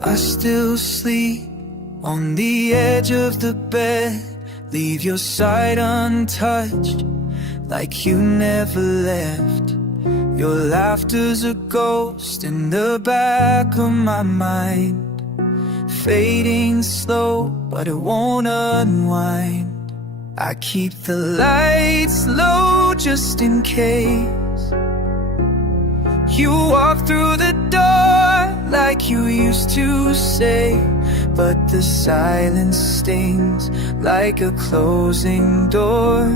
I still sleep on the edge of the bed, leave your side untouched, like you never left. Your laughter's a ghost in the back of my mind, fading slow, but it won't unwind. I keep the lights low just in case you walk through the door like you used to say, but the silence stings like a closing door.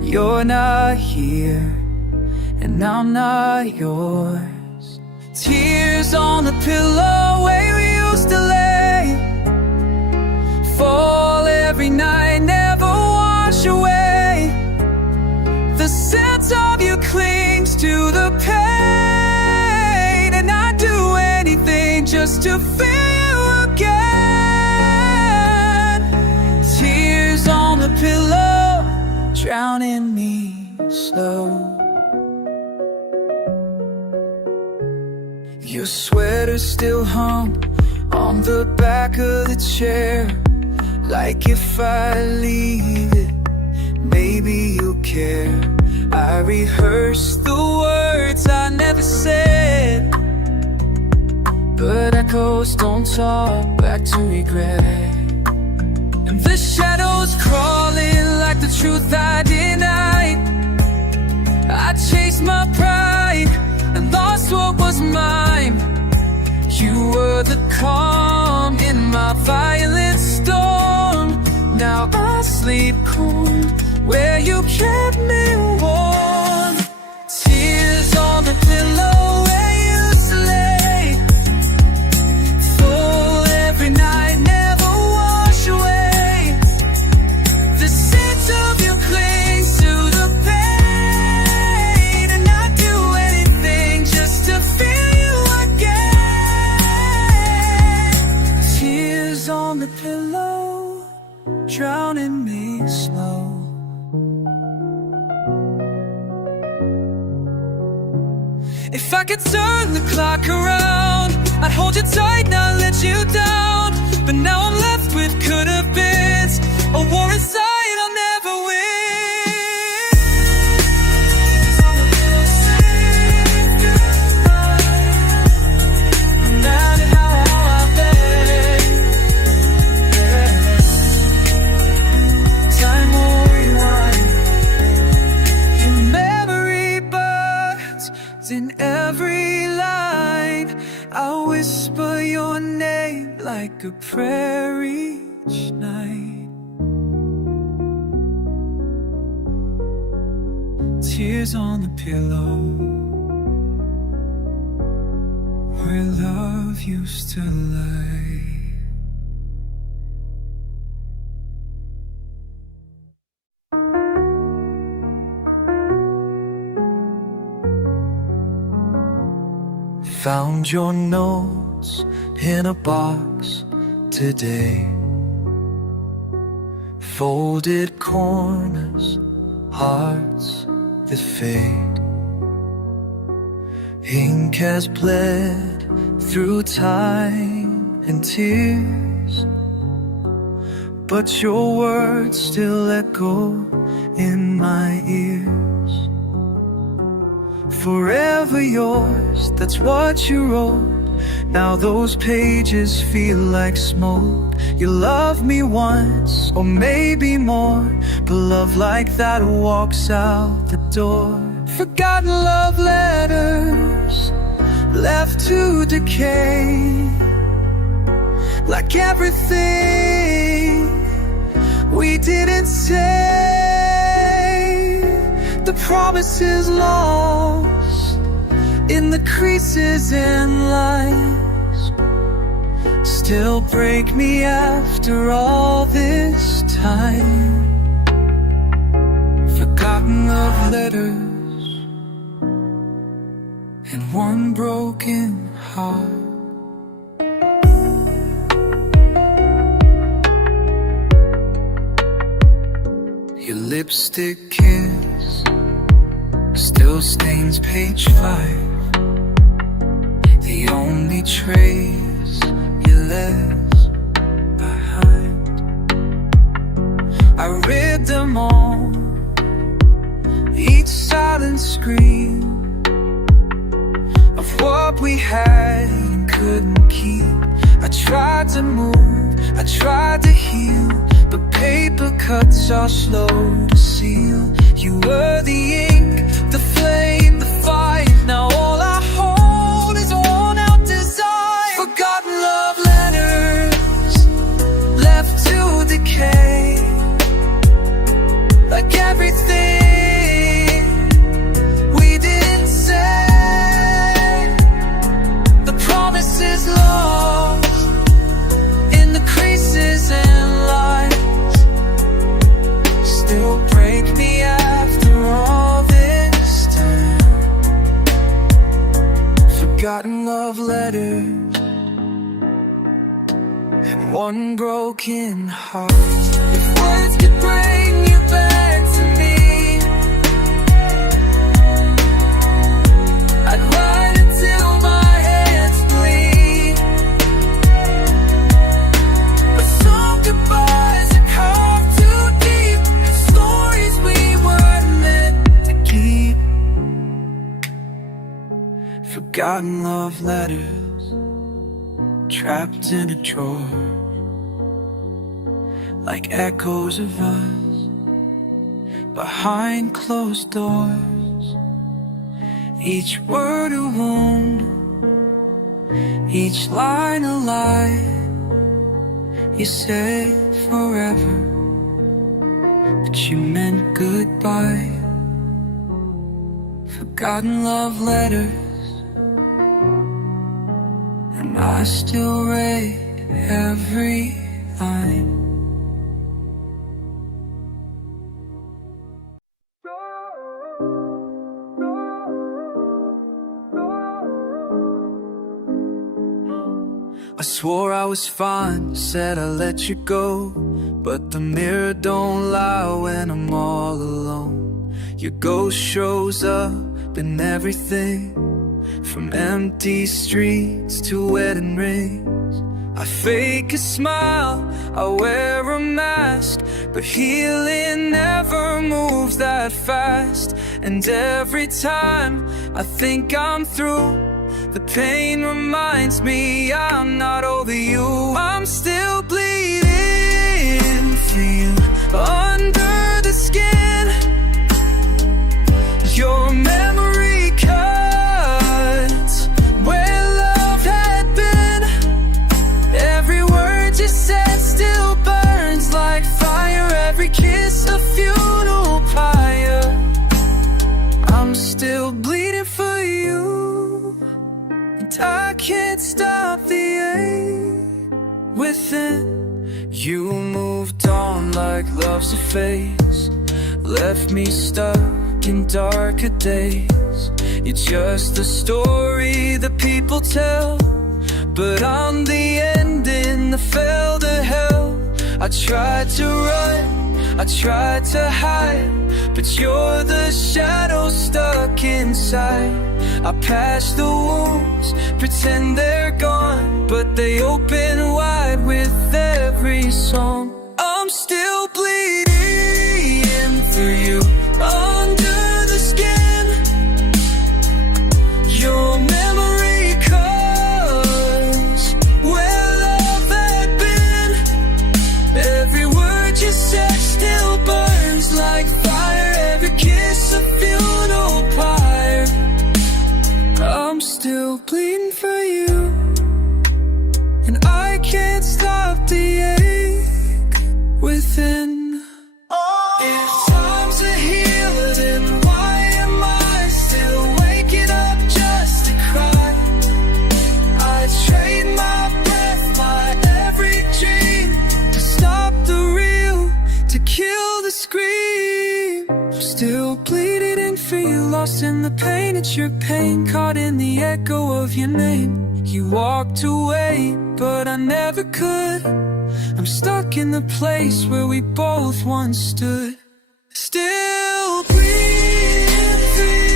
You're not here, and I'm not yours. Tears on the pillow where we used to lay, fall every night, never wash away. The scent of you clings to the pain, and I'd do anything just to feel you again. Tears on the pillow, drowning me slow. Your sweater still hung on the back of the chair, like if I leave it, maybe you'll care. I rehearse the words I never said, but echoes don't talk back to regret. And the shadows crawling like the truth I denied. I chased my pride and lost what was mine. You were the calm in my violent storm. Now I sleep cool where you kept me warm. Tears on the pillow where you used to lay, fall every night, never wash away. The scent of you clings to the pain, and I'd do anything just to feel you again. Tears on the pillow, drowning me slow. If I could turn the clock around, I'd hold you tight, not let you down. But now I'm left with could have beens, a war inside I'll never win. Time will rewind. Your memory burns in every line. I'll whisper your name like a prayer each night. Tears on the pillow where love used to lie. Found your notes in a box today, folded corners, hearts that fade. Ink has bled through time and tears, but your words still echo in my ears. Forever yours, that's what you wrote. Now those pages feel like smoke. You loved me once, or maybe more, but love like that walks out the door. Forgotten love letters left to decay, like everything we didn't say. The promises lost in the creases and lines still break me after all this time. Forgotten love letters and one broken heart. Your lipstick kiss still stains page 5. The only trace you left behind. I read them all, each silent scream of what we had and couldn't keep. I tried to move, I tried to heal, but paper cuts are slow to seal. You were the ink, the flame, the fire. Now all I hold is worn out desire. Forgotten love letters, left to decay. Like everything we didn't say. The promises lost in the creases and lines still break me after all this time. Forgotten love letters and one broken heart. If words could bring you back to me, I'd write until my hands bleed. But some goodbyes are carved too deep, stories we weren't meant to keep. Forgotten love letters, trapped in a drawer, like echoes of us behind closed doors. Each word a wound, each line a lie. You said forever, but you meant goodbye. Forgotten love letters, and I still read every line. I swore I was fine, said I let you go, but the mirror don't lie when I'm all alone. Your ghost shows up in everything, from empty streets to wedding rings. I fake a smile, I wear a mask, but healing never moves that fast. And every time I think I'm through, the pain reminds me I'm not over you. I'm still bleeding for you under the skin. Your memory cuts where love had been. Every word you said still burns like fire. Every kiss a funeral pyre. I'm still bleeding for you, and I can't stop the ache within. You moved on like love's a phase, left me stuck in darker days. You're just the story that people tell, but I'm the ending that fell to hell. I tried to run, I tried to hide, but you're the shadow stuck inside. I patch the wounds, pretend they're gone, but they open wide with every song. I'm still bleeding through you under the skin. Your memory cuts where love had been. Every word you said still burns like fire. Every kiss a funeral pyre. I'm still bleeding for you, and I can't stop the ache within. If time's a healer, then why am I still waking up just to cry? I trade my breath, my every dream, to stop the real, to kill the scream. I'm still bleeding for you, lost in the pain. It's your pain, caught in the echo of your name. You walked away, but I never could. I'm stuck in the place where we both once stood. Still bleeding for you.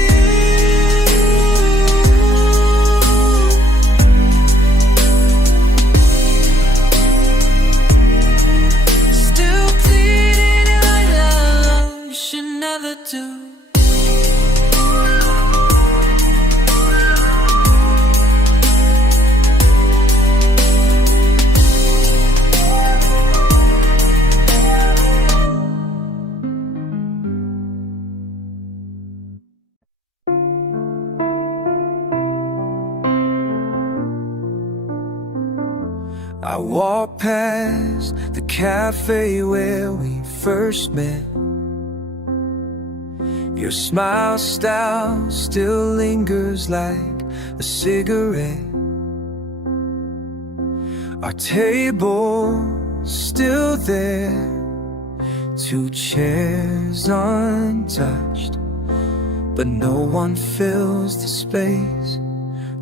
I walk past the cafe where we first met. Your smile style still lingers like a cigarette. Our table still there, two chairs untouched, but no one fills the space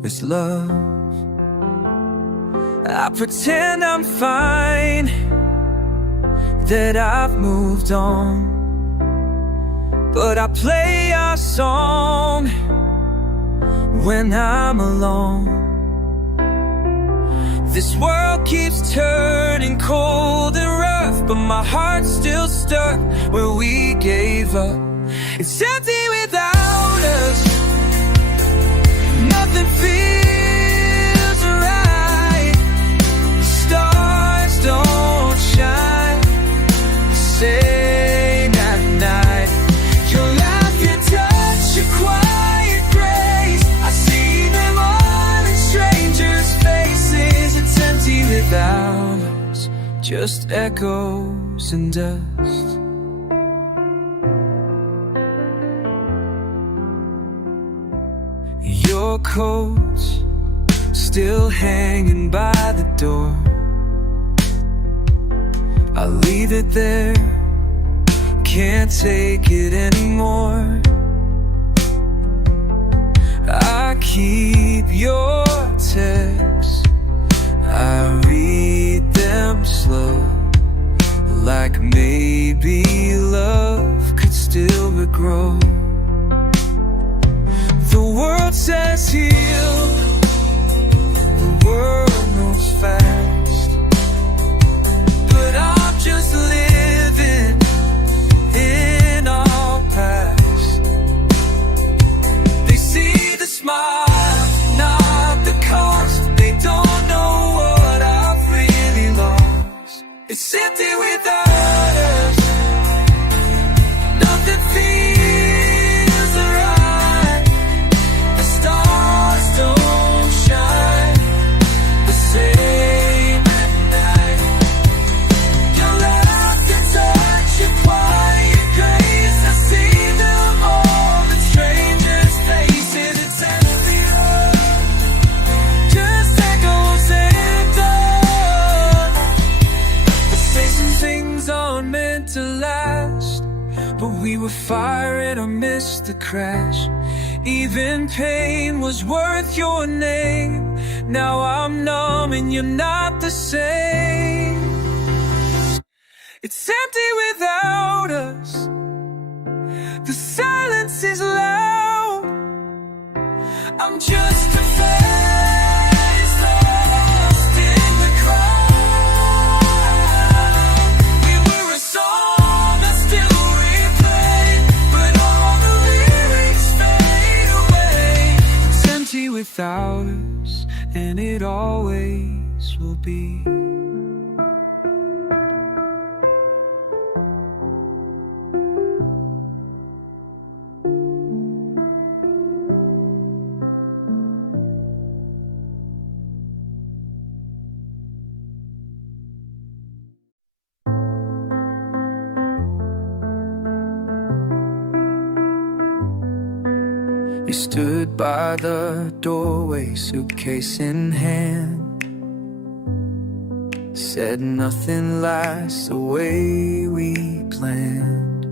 with love. I pretend I'm fine, that I've moved on, but I play our song when I'm alone. This world keeps turning cold and rough, but my heart's still stuck where we gave up. It's empty without us, nothing feels right. The stars don't shine the same at night. Your laugh, your touch, your quiet grace, I see them all in strangers' faces. It's empty without us, just echoes and dust. Your coat's still hanging by the door. I'll leave it there, can't take it anymore. I keep your texts, I read them slow, like maybe love could still regrow. The world says heal, the world moves fast, but I'm just living in our past. They see the smile, not the cost. They don't know what I've really lost. It's empty without us, nothing feels right. The stars don't shine the same at night. Your laugh, your touch, your quiet grace, I see them all in strangers' faces. It's empty, just echoes and dust. They say some things aren't meant to last, but we were firing or missed the crash. Even pain was worth your name. Now I'm numb and you're not the same. It's empty without us, the silence is loud. I'm just a face lost in the crowd. We were a song that still replayed, but all the lyrics fade away. It's empty without us, and it always will be. We stood by the doorway, suitcase in hand, said nothing lasts the way we planned.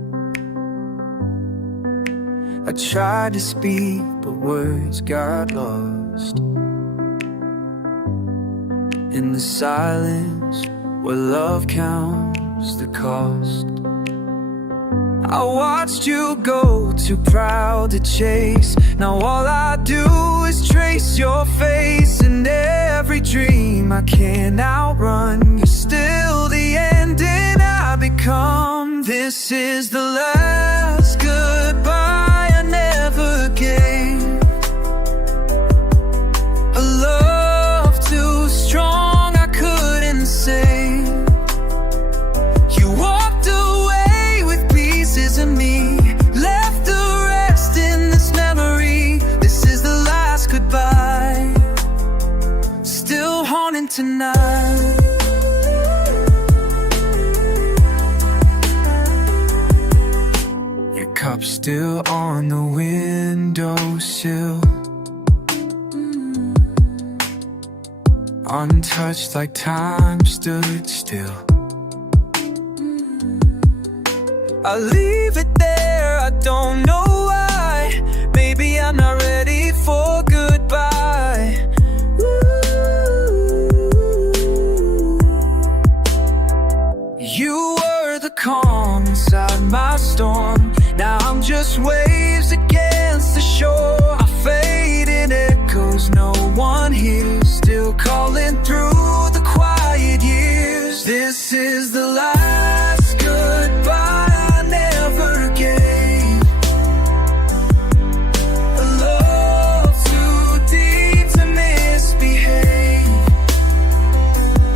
I tried to speak, but words got lost in the silence where love counts the cost. I watched you go, too proud to chase. Now all I do is trace your face. And every dream I can't outrun, you're still the ending I become. This is the last goodbye I never gave. A love too strong I couldn't save. You walked away with pieces of me, left the rest in this memory. This is the last goodbye, still haunting tonight. raindrops still on the windowsill, untouched like time stood still. I leave it there, I don't know why. Maybe I'm not ready for goodbye. You were the calm inside my storm. Now I'm just waves against the shore. I fade in echoes no one hears, still calling through the quiet years. This is the last goodbye I never gave. A love too deep to misbehave.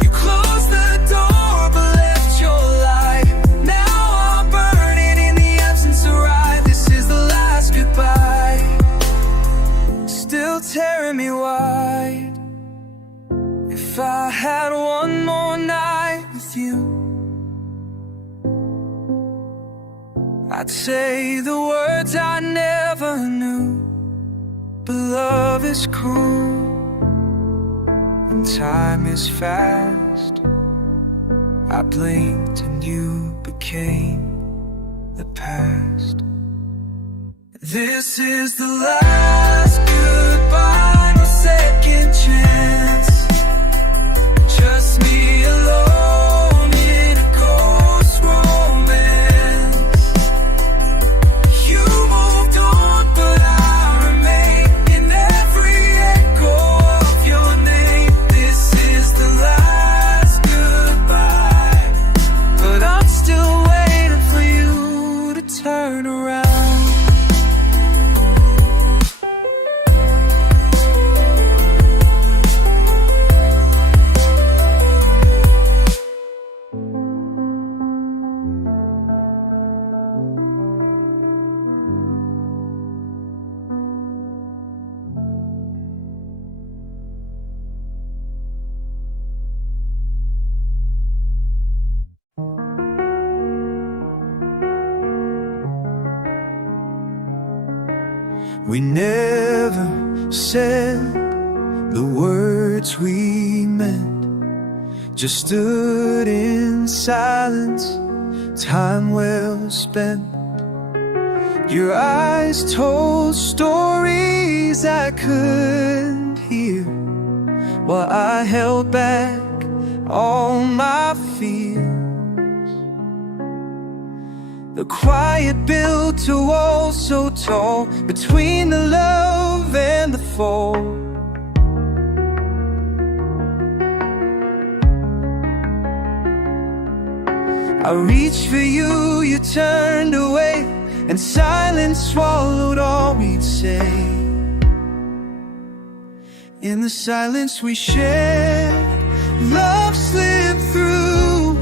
You closed the door but left your light. Now I'm burning in the absence of right. This is the last goodbye, still tearing me wide. If I had one more night with you, I'd say the words I never knew. But love is cruel and time is fast. I blinked and you became the past. This is the last goodbye, no second chance. Just me alone in a ghost romance. You moved on, but I remain in every echo of your name. This is the last goodbye, but I'm still waiting for you to turn around. We never said the words we meant, just stood in silence, time well spent. Your eyes told stories I couldn't hear, while I held back all my fears. The quiet built a wall so tall between the love and the fall. I reached for you, you turned away, and silence swallowed all we'd say. In the silence we shared, love slipped through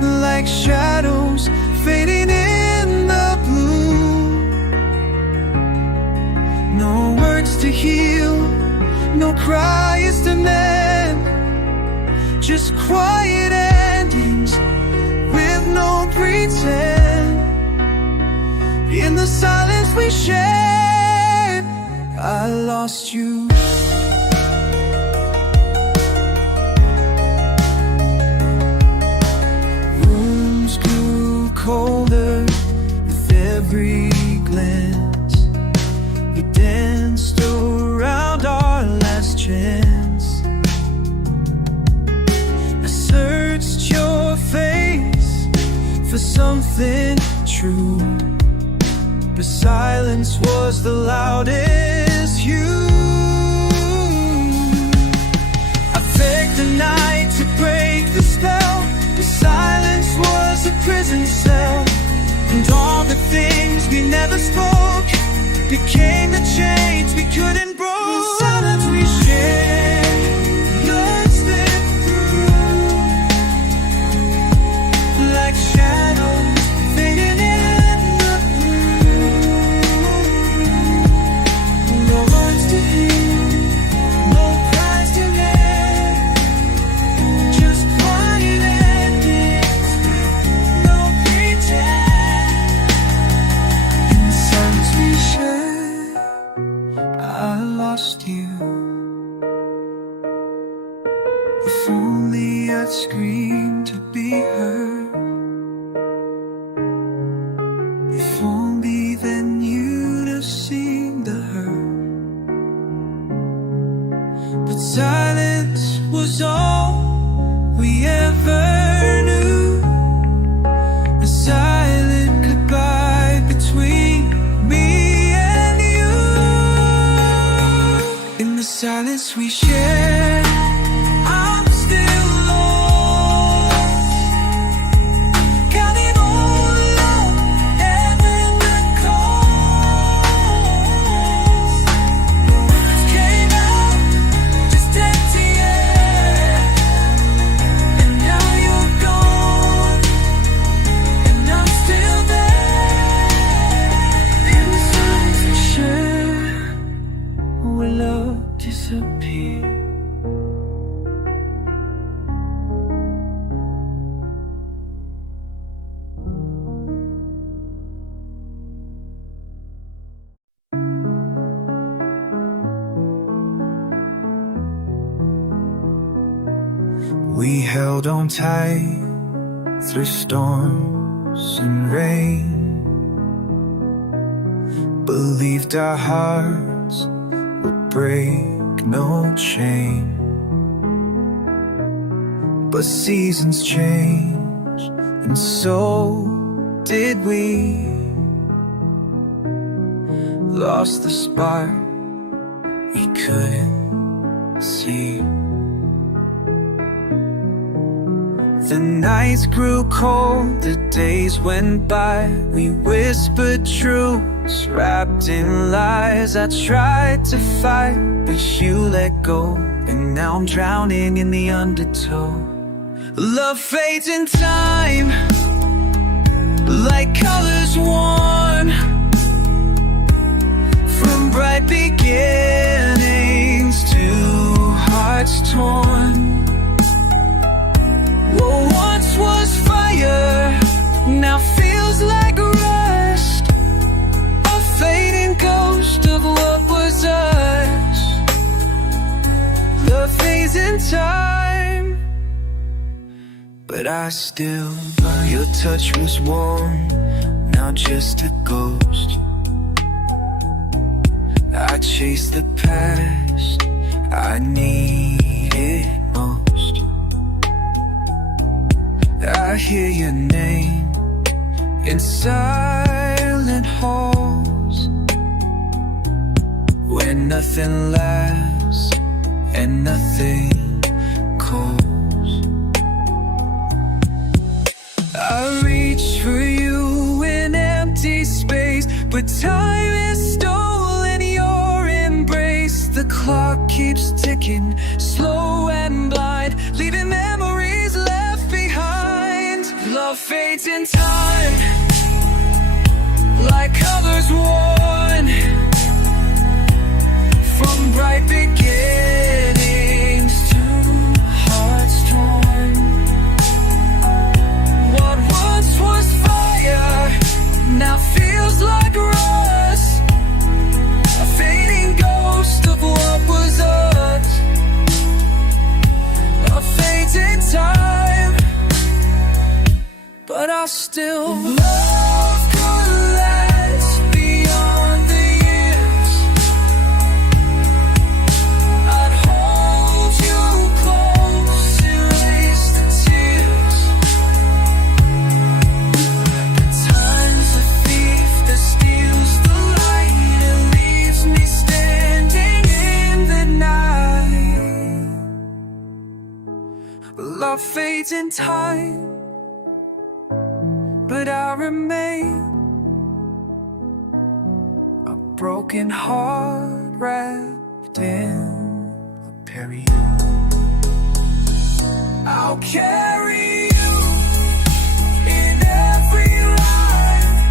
like shadows fading in the blue. No words to heal, no cries to mend, just quiet endings with no pretend. In the silence we shared, I lost you. Colder with every glance. We danced around our last chance. I searched your face for something true, but silence was the loudest hue. I begged the night to break the spell, but silence was a prison cell, and all the things we never spoke became the chains we couldn't break. The silence we shared, blood slipped through like shadows fading in the blue. No words to heal, no cries to end, just quiet endings, no pretend. held on tight through storms and rain, believed our hearts would break no chain. But seasons change, and so did we. Lost the spark we couldn't see. The nights grew cold, the days went by. We whispered truths wrapped in lies. I tried to fight, but you let go, and now I'm drowning in the undertow. Love fades in time, like colors worn from bright beginnings to hearts torn. What once was fire now feels like rust, a fading ghost of what was us. Love fades in time, but I still, your touch was warm, now just a ghost. I chase the past, I need it most. I hear your name in silent halls, where nothing lasts and nothing calls. I reach for you in empty space, but time is stolen your embrace. The clock keeps ticking, slow and blind, leaving memories left behind. Love fades in time, like colors worn from bright beginnings to hearts torn. What once was fire now feels like rust, a fading ghost of what was us. A fades in time, but I still love could last beyond the years. I'd hold you close, erase the tears. But time's a thief that steals the light and leaves me standing in the night. Love fades in time, but I remain a broken heart wrapped in a period. I'll carry you in every line,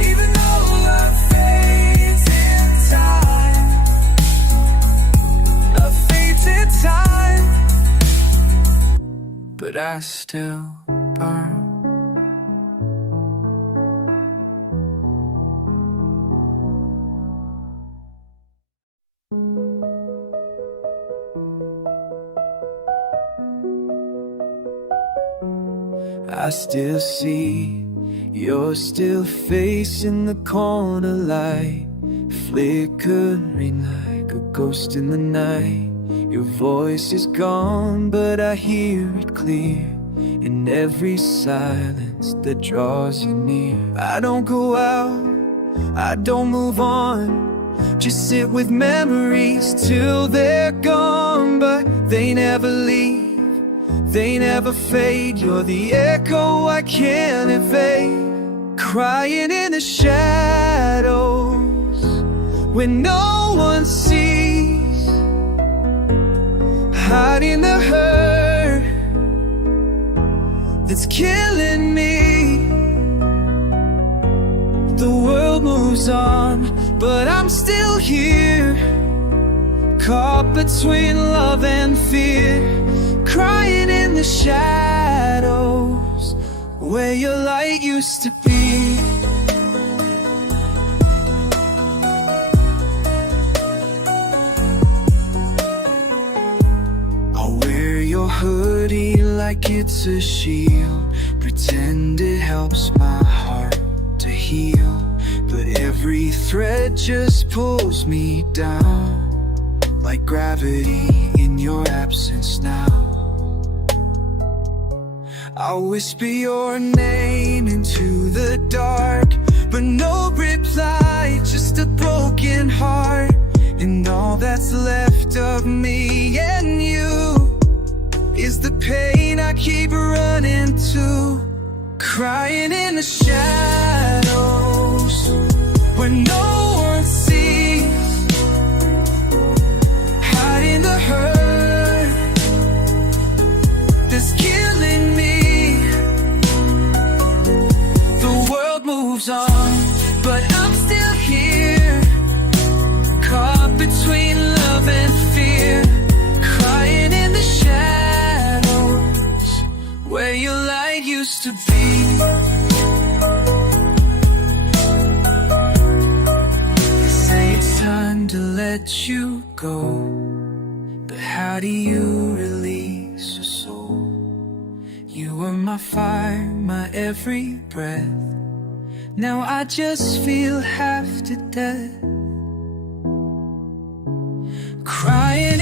even though love fades in time. Love fades in time, but I still burn. I still see your still face in the corner light, flickering like a ghost in the night. Your voice is gone, but I hear it clear in every silence that draws you near. I don't go out, I don't move on, just sit with memories till they're gone. But they never leave, they never fade. You're the echo I can't evade, crying in the shadows when no one sees, hiding the hurt that's killing me. The world moves on, but I'm still here, caught between love and fear, crying in the shadows where your light used to be. I'll wear your hoodie like it's a shield, pretend it helps my heart to heal, but every thread just pulls me down, like gravity in your absence now. I'll whisper your name into the dark, but no reply, just a broken heart. And all that's left of me and you is the pain I keep running to, crying in the shadows when no one sees, hiding the hurt that's killing me. The world moves on, but I'm still here, caught between love and fear, crying in the shadows where your light used to be. They say it's time to let you go, but how do you release your soul? You were my fire, my every breath. Now I just feel half to death, crying